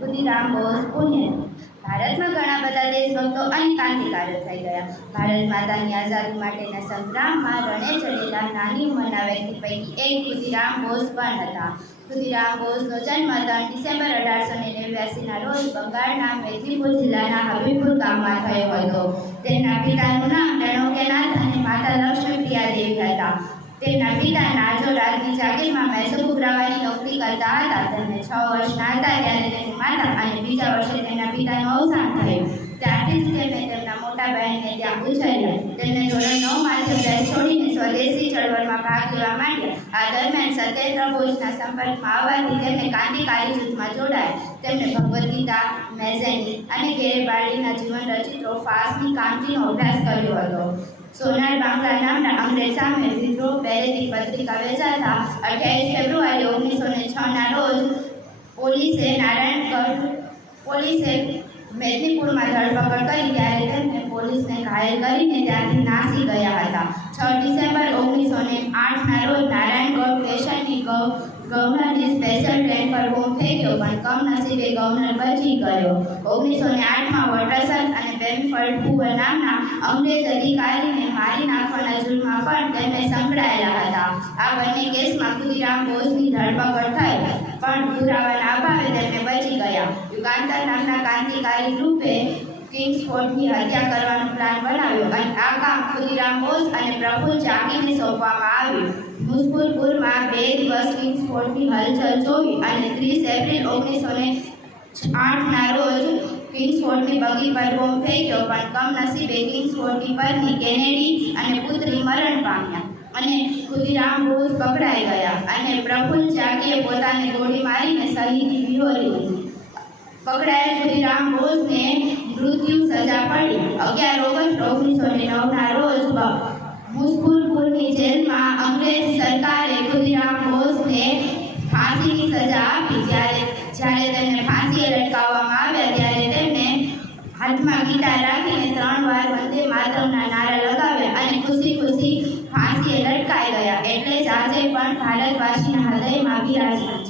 ખુદીરામ બોઝ પુણ્યતિથિ। ભારતમાં ઘણા બધા દેશભક્તો અને ક્રાંતિકારીઓ થઈ ગયા। ભારત માતાની આઝાદી માટેના સંગ્રામમાં રણે ચડેલા નાની ઉંમરના વ્યક્તિ પૈકી એક ખુદીરામ બોઝ પણ હતા। ખુદીરામ બોઝનો જન્મ 3 ડિસેમ્બર 1889ના રોજ બંગાળના મેદનીપુર જિલ્લાના હબીબપુર ગામમાં થયો હતો। તેમના પિતાનું નામ ત્રૈલોક્યનાથ અને માતા લક્ષ્મીપ્રિયા દેવી હતા। તેમના પિતા નાજો રાજની જાગીરમાં મહેસૂબ ઉઘરાવવાની નોકરી કરતા હતા। તેમને 6 વર્ષના હતા ત્યારે તેમની માતા અને બીજા વર્ષે તેમના પિતાનું અવસાન થયું। ત્યારથી જ તેમણે તેમના મોટા બહેનને ત્યાં ઉછેર્યા। તેમને ધોરણ 9માં અભ્યાસ છોડીને સ્વદેશી ચળવળમાં ભાગ લેવા માંડ્યા। આ દરમિયાન સત્યેન્દ્ર બોઝના સંપર્કમાં આવવાથી તેમને ક્રાંતિકારી જૂથમાં જોડાયા। તેમણે ભગવદ્ ગીતા, મેઝેની અને ગેરીબાલ્ડીના જીવન રચિત્રો ફાસની કાંતિનો અભ્યાસ કર્યો હતો। સોનાર બાંગ્લા નામના અંગ્રેજ સામે વિદ્રોહ પ્રેરિત પત્રિકા વેચાતા 28 ફેબ્રુઆરી 1906ના રોજ પોલીસે મેદનીપુરમાં ધરપકડ કરી ત્યારે તેમને પોલીસને ઘાયલ કરીને ત્યાંથી નાસી ગયા હતા। 6 ડિસેમ્બર 1908ના રોજ નારાયણગઢ સ્ટેશનની ગવર્નરની સ્પેશિયલ ટ્રેન પર બોમ્બ ફેંક્યો પણ કમનસીબે ગવર્નર બચી ગયો। 1908માં વોટરસન અને બેમફોર્ડ હૂવર નામના અંગ્રેજ અધિકારીને મારી નાખવાના જુલ્મમાં પણ તેમને સંકળાયેલા હતા। આ બંને કેસમાં ખુદીરામ બોઝની ધરપકડ થઈ પણ પુરાવાના અભાવે તેમને બચી ગયા। યુગાન્તર નામના ક્રાંતિકારી ગ્રુપે કિંગ્સફોર્ડની હત્યા કરવાનો પ્લાન બનાવ્યો અને આ કામ ખુદીરામ બોઝ અને પ્રફુલ્લ ચાકીને સોંપવામાં આવ્યું। મુઝફ્ફરપુરમાં 2 દિવસ કિંગ્સફોર્ડની હલચલ જોઈ અને 30 એપ્રિલ 1908ના રોજ કિંગ્સફોર્ડની બગી પર બોમ્બ ફેંક્યો પણ કમનસીબે કિંગ્સફોર્ડની પત્ની કેનેડી અને પુત્રી મરણ પામ્યા અને ખુદીરામ બોઝ પકડાઈ ગયા અને પ્રફુલ્લ ચાકીએ પોતાને ગોળી મારીને શહીદી વિહોરી લીધી। પકડાયેલ ખુદીરામ બોઝને મૃત્યુ સજા પડી। 11 ઓગસ્ટ 1909ના રોજ મુઝફ્ફરપુરની જેલમાં અંગ્રેજ સરકારે ખુદીરામ બોઝને ફાંસીની સજા આપી। જ્યારે તેમને ફાંસીએ લટકાવવામાં આવ્યા ત્યારે તેમને હાથમાં ગીટાર રાખીને 3 વાર વંદે માતરમના નારા લગાવ્યા અને ખુશી ખુશી ફાંસીએ લટકાઈ ગયા। એટલે જ આજે પણ ભારતવાસીના હૃદયમાં બિરાજમાન છે।